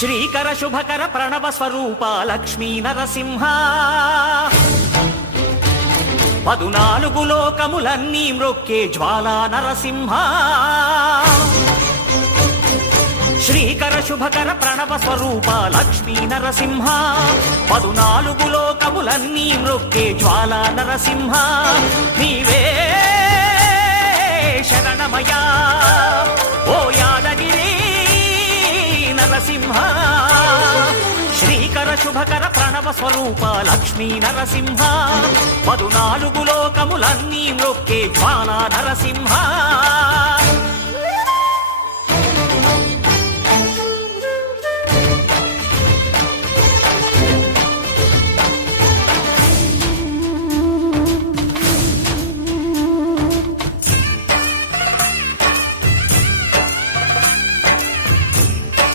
శ్రీకర శుభకర ప్రణవ స్వరూప లక్ష్మీ నరసింహ 14 లోకములన్నీ మ్రొక్కే జ్వాలా నరసింహ శ్రీకర శుభకర ప్రణవ స్వరూప లక్ష్మీ నరసింహ 14 లోకములన్నీ మ్రొక్కే జ్వాలా నరసింహ నీవే శరణమయా ఓ యాదగిరి నరసింహ శ్రీకర శుభకర ప్రణవ స్వరూప లక్ష్మీ నరసింహ 14 లోకములన్నీ మ్రొక్కే జ్వాలా నరసింహ